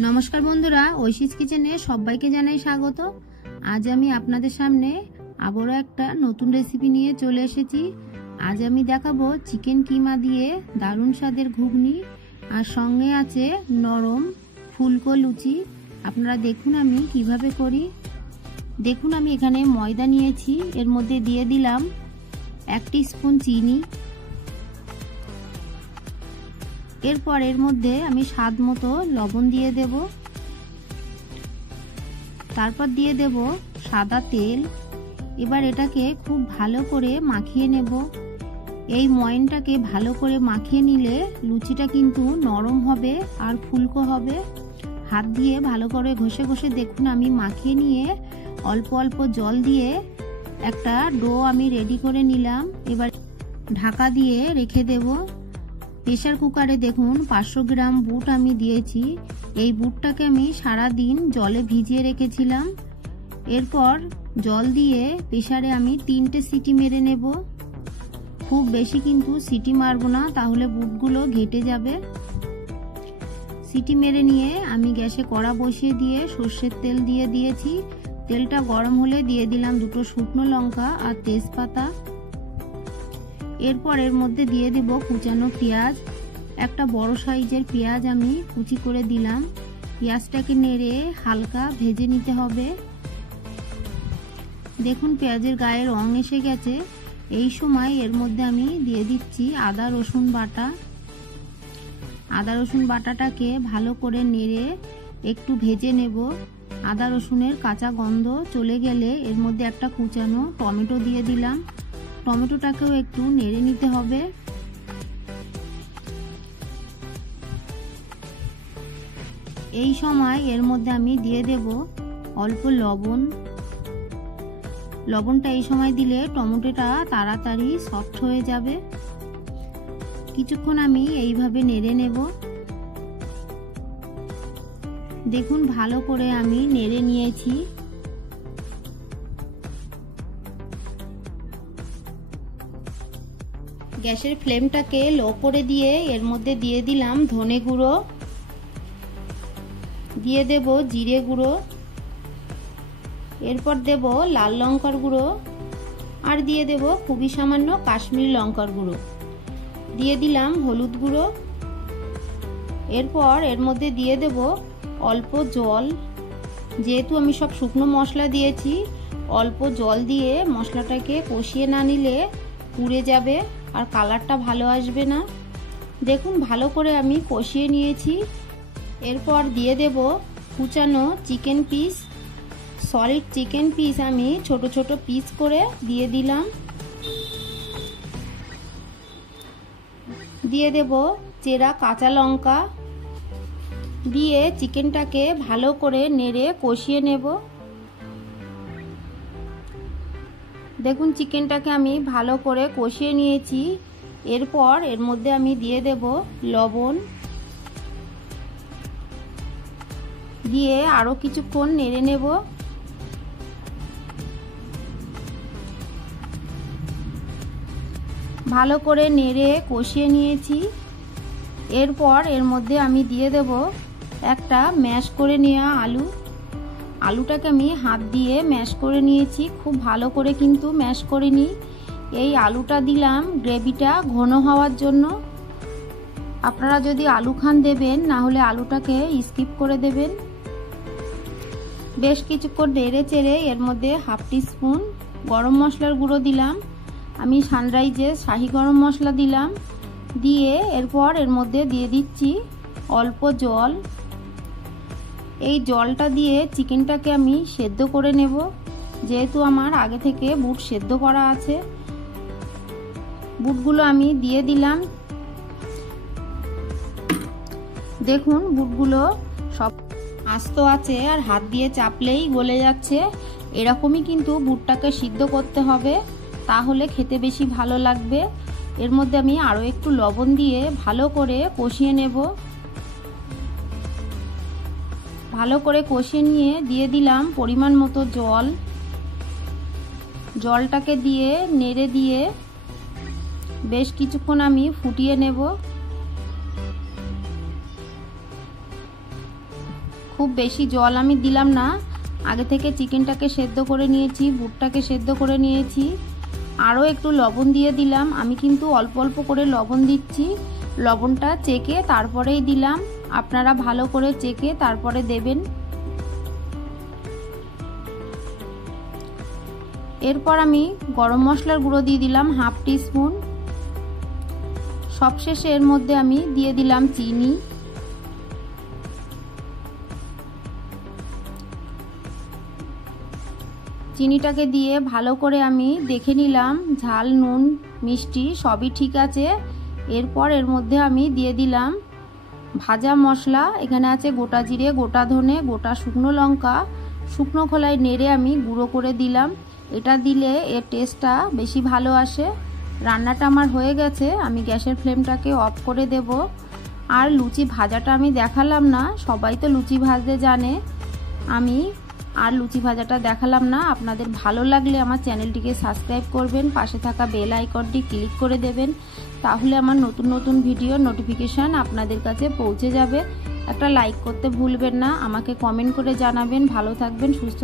नमस्कार बंधुरा ঐশীস किचेने सबाइके जानाई स्वागत। आज आमी आपनादेर सामने आबारो एकटा नतून रेसिपि निये चले एसेछि। आज आमी देखाबो चिकेन कीमा दिये दारुण स्वादेर घुगनी और संगे आछे नरम फुलको लुचि। आपनारा देखुन आमी किभाबे करी। देखुन आमी एखाने मयदा नियेछि, एर मध्य दिये दिलाम 1 टीस्पुन चीनी। एरपर एर मध्य आमी स्वाद मतो लवण दिए देब, तारपर दिए देब सादा तेल। एबार एटाके खूब भालो करे माखिए नेब। এই ময়নটাকে ভালো করে মাখিয়ে নিলে লুচিটা কিন্তু নরম হবে আর ফুলকো হবে। হাত দিয়ে ভালো করে ঘষে ঘষে দেখুন আমি মাখিয়ে নিয়ে অল্প অল্প জল দিয়ে একটা ডো আমি রেডি করে নিলাম। এবার ঢাকা দিয়ে রেখে দেব। প্রেসার কুকারে দেখুন 500 গ্রাম বুট আমি দিয়েছি। এই বুটটাকে আমি সারা দিন জলে ভিজিয়ে রেখেছিলাম। এরপর জল দিয়ে প্রেসারে আমি 3টে সিটি মেরে নেব। খুব বেশি কিন্তু সিটি মারবো না, তাহলে বুটগুলো ঘেটে যাবে। সিটি মেরে নিয়ে আমি গ্যাসে কড়া বসিয়ে দিয়ে সরষের তেল দিয়ে দিয়েছি। তেলটা গরম হলে দিয়ে দিলাম 2টো শুকনো লঙ্কা আর তেজপাতা। এরপর এর মধ্যে দিয়ে দেব কুচানো পেঁয়াজ। একটা বড় সাইজের পেঁয়াজ আমি কুচি করে দিলাম। পেঁয়াজটাকে নেড়ে হালকা ভেজে নিতে হবে। দেখুন পেঁয়াজের গায়ে রং এসে গেছে। এই সময় এর মধ্যে আমি দিয়ে দিচ্ছি আদা রসুন বাটা। আদা রসুন বাটাটাকে ভালো করে নেড়ে একটু ভেজে নেব। আদা রসুনের কাঁচা গন্ধ চলে গেলে এর মধ্যে একটা কুচানো টমেটো দিয়ে দিলাম। টমেটোটাকেও একটু নেড়ে নিতে হবে। এই সময় এর মধ্যে আমি দিয়ে দেব অল্প লবণ। লবণটা এই সময় দিলে টমেটোটা তাড়াতাড়ি সফট হয়ে যাবে। কিছুক্ষণ আমি এইভাবে নেড়ে নেব। দেখুন ভালো করে আমি নেড়ে নিয়েছি। গ্যাসের ফ্লেমটাকে লো করে দিয়ে এর মধ্যে দিয়ে দিলাম ধনে গুঁড়ো, দিয়ে দেব জিরে গুঁড়ো, এরপর দেব লাল লঙ্কার গুঁড়ো আর দিয়ে দেব খুবই সামান্য কাশ্মীরি লঙ্কার গুঁড়ো, দিয়ে দিলাম হলুদ গুঁড়ো। এরপর এর মধ্যে দিয়ে দেব অল্প জল। যেহেতু আমি সব শুকনো মশলা দিয়েছি, অল্প জল দিয়ে মশলাটাকে কষিয়ে না নিলে পুড়ে যাবে আর কালারটা ভালো আসবে না। দেখুন ভালো করে আমি কষিয়ে নিয়েছি। এরপর দিয়ে দেব কুচানো chicken piece. Solid chicken piece আমি ছোট ছোট পিস করে দিয়ে দিলাম। দিয়ে দেব চেরা কাঁচা লঙ্কা, দিয়ে চিকেনটাকে ভালো করে নেড়ে কষিয়ে নেব। দেখুন চিকেনটাকে আমি ভালো করে কষিয়ে নিয়েছি। এরপর এর মধ্যে আমি দিয়ে দেব লবণ, দিয়ে আরো কিছুক্ষণ নেড়ে নেব। ভালো করে নেড়ে কষিয়ে নিয়েছি। এরপর এর মধ্যে আমি দিয়ে দেব একটা ম্যাশ করে নেওয়া আলু। আলুটাকে আমি হাত দিয়ে ম্যাশ করে নিয়েছি, খুব ভালো করে কিন্তু ম্যাশ করিনি। এই আলুটা দিলাম গ্রেভিটা ঘন হওয়ার জন্য। আপনারা যদি আলু খান দেবেন, না হলে আলুটাকে স্কিপ করে দেবেন। বেশ কিছুক্ষণ নেড়ে চেড়ে এর মধ্যে 1/2 টিস্পুন গরম মশলার গুঁড়ো দিলাম। আমি সানরাইজের শাহি গরম মশলা দিলাম। দিয়ে এরপর এর মধ্যে দিয়ে দিচ্ছি অল্প জল। এই জলটা দিয়ে চিকেনটাকে আমি সেদ্ধ করে নেব। যেহেতু আমার আগে থেকে বুট সেদ্ধ করা আছে, বুটগুলো আমি দিয়ে দিলাম। দেখুন বুটগুলো সব আস্ত আছে আর হাত দিয়ে চাপলেই গলে যাচ্ছে। এরকমই কিন্তু বুটটাকে সিদ্ধ করতে হবে, তাহলে খেতে বেশি ভালো লাগবে। এর মধ্যে আমি আরো একটু লবণ দিয়ে ভালো করে কষিয়ে নেব। ভালো করে কষিয়ে নিয়ে দিয়ে দিলাম পরিমাণ মতো জল। জলটাকে দিয়ে নেড়ে দিয়ে বেশ কিছুক্ষণ আমি ফুটিয়ে নেব। খুব বেশি জল আমি দিলাম না, আগে থেকে চিকেনটাকে সেদ্ধ করে নিয়েছি, বুটটাকে সেদ্ধ করে নিয়েছি। আরও একটু লবণ দিয়ে দিলাম, আমি কিন্তু অল্প অল্প করে লবণ দিচ্ছি, লবণটা চেখে তারপরেই দিলাম, আপনারা ভালো করে চেখে তারপরে দেবেন। এরপর আমি গরম মশলার গুঁড়ো দিয়ে দিলাম 1/2 টিস্পুন। সবশেষে এর মধ্যে আমি দিয়ে দিলাম চিনি। চিনিটাকে দিয়ে ভালো করে আমি দেখে নিলাম ঝাল, নুন, মিষ্টি সবই ঠিক আছে। এরপর এর মধ্যে আমি দিয়ে দিলাম ভাজা মশলা, এখানে আছে গোটা জিরে, গোটা ধনে, গোটা শুকনো লঙ্কা, শুকনো খোলায় নেড়ে আমি গুঁড়ো করে দিলাম। এটা দিলে এর টেস্টটা বেশি ভালো আসে। রান্নাটা আমার হয়ে গেছে, আমি গ্যাসের ফ্লেমটাকে অফ করে দেব। আর লুচি ভাজাটা আমি দেখালাম না, সবাই তো লুচি ভাজতে জানে, আমি আর লুচি ভাজাটা দেখালাম না। আপনাদের ভালো লাগলে আমার চ্যানেলটিকে সাবস্ক্রাইব করবেন, পাশে থাকা বেল আইকনটি ক্লিক করে দেবেন, তাহলে আমার নতুন নতুন ভিডিওর নোটিফিকেশান আপনাদের কাছে পৌঁছে যাবে। একটা লাইক করতে ভুলবেন না, আমাকে কমেন্ট করে জানাবেন। ভালো থাকবেন, সুস্থ